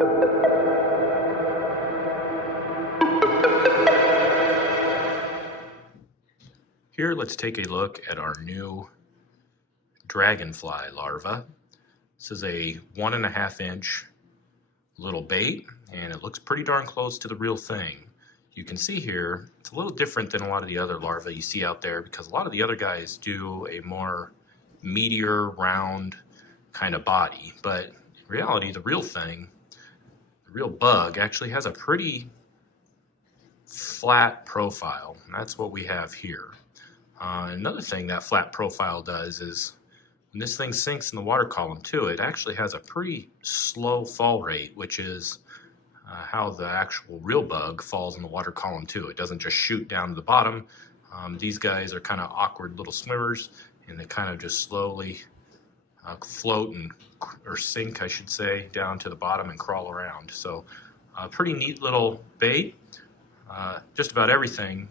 Here, let's take a look at our new Dragonfly larva. This is a 1.5 inch little bait, and it looks pretty darn close to the real thing. You can see here, it's a little different than a lot of the other larvae you see out there, because a lot of the other guys do a more meatier, round kind of body. But in reality, the real thing, the real bug, actually has a pretty flat profile. And that's what we have here. Another thing that flat profile does is when this thing sinks in the water column too, it actually has a pretty slow fall rate, which is how the actual real bug falls in the water column too. It doesn't just shoot down to the bottom. These guys are kind of awkward little swimmers, and they kind of just slowly float or sink, I should say, down to the bottom and crawl around. So pretty neat little bait. Just about everything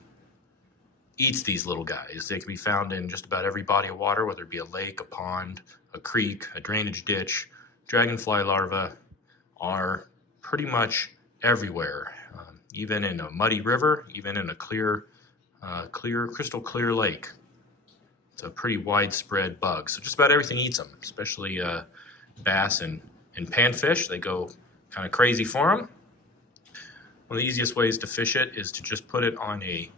eats these little guys. They can be found in just about every body of water, whether it be a lake, a pond, a creek, a drainage ditch. Dragonfly larvae are pretty much everywhere, even in a muddy river, even in a crystal clear lake. It's a pretty widespread bug. So just about everything eats them, especially bass and panfish. They go kind of crazy for them. One of the easiest ways to fish it is to just put it on a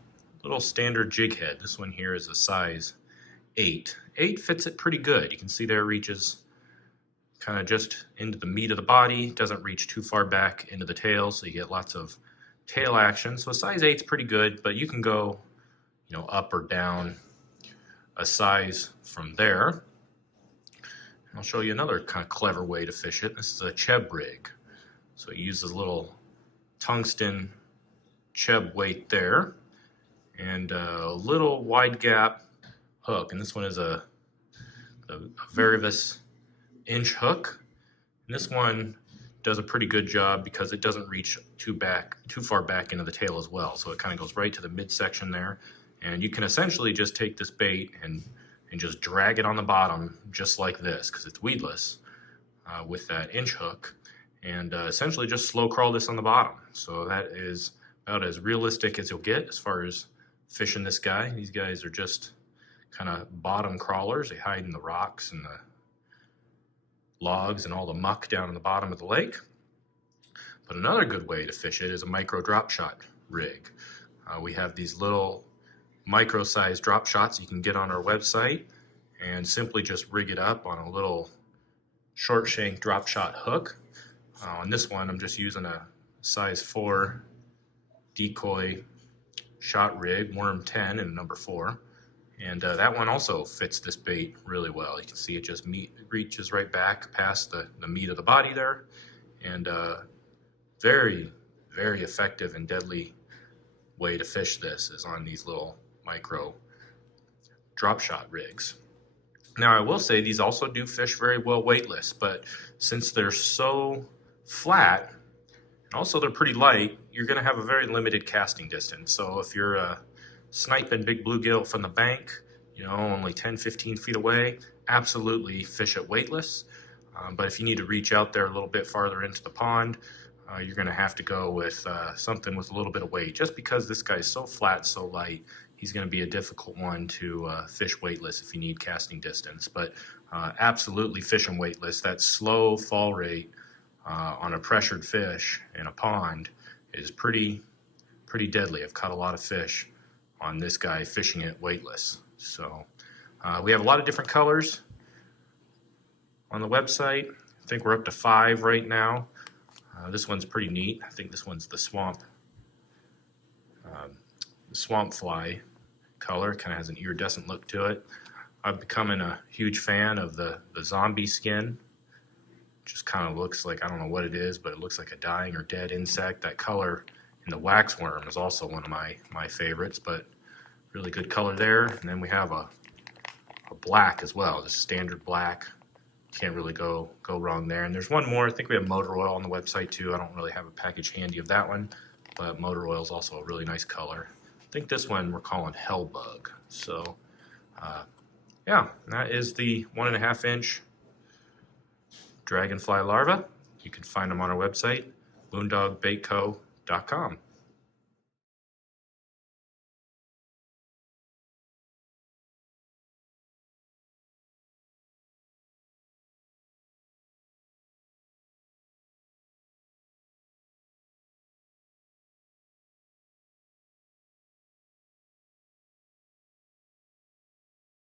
little standard jig head. This one here is a size 8. 8 fits it pretty good. You can see there it reaches kind of just into the meat of the body. It doesn't reach too far back into the tail, so you get lots of tail action. So a size 8 is pretty good, but you can go, up or down a size from there. I'll show you another kind of clever way to fish it. This is a Cheb rig. So it uses a little tungsten Cheb weight there, and a little wide gap hook, and this one is a Varivis inch hook, and this one does a pretty good job because it doesn't reach too far back into the tail as well. So it kind of goes right to the midsection there, and you can essentially just take this bait and just drag it on the bottom just like this, because it's weedless with that inch hook, and essentially just slow crawl this on the bottom. So that is about as realistic as you'll get as far as fishing this guy. These guys are just kind of bottom crawlers. They hide in the rocks and the logs and all the muck down in the bottom of the lake. But another good way to fish it is a micro drop shot rig. We have these little micro-sized drop shots you can get on our website, and simply just rig it up on a little short shank drop shot hook. On this one, I'm just using a size 4 decoy shot rig, worm 10 and number 4, and that one also fits this bait really well. You can see it just reaches right back past the meat of the body there, and very, very effective and deadly way to fish this is on these little micro drop shot rigs. Now, I will say these also do fish very well weightless, but since they're so flat, and also they're pretty light, you're going to have a very limited casting distance. So if you're sniping big bluegill from the bank, only 10-15 feet away, absolutely fish it weightless. But if you need to reach out there a little bit farther into the pond, you're going to have to go with something with a little bit of weight. Just because this guy's so flat, so light, he's going to be a difficult one to fish weightless if you need casting distance. But absolutely fish him weightless. That slow fall rate on a pressured fish in a pond is pretty deadly. I've caught a lot of fish on this guy fishing it weightless. So we have a lot of different colors on the website. I think we're up to 5 right now. This one's pretty neat. I think this one's the swamp fly color. Kind of has an iridescent look to it. I've become a huge fan of the zombie skin. Just kind of looks like, I don't know what it is, but it looks like a dying or dead insect. That color in the waxworm is also one of my favorites, but really good color there. And then we have a black as well, just standard black. Can't really go wrong there. And there's one more. I think we have motor oil on the website too. I don't really have a package handy of that one, but motor oil is also a really nice color. I think this one we're calling Hellbug. So yeah, that is the 1.5 inch Dragonfly larva. You can find them on our website, boondogbaitco.com.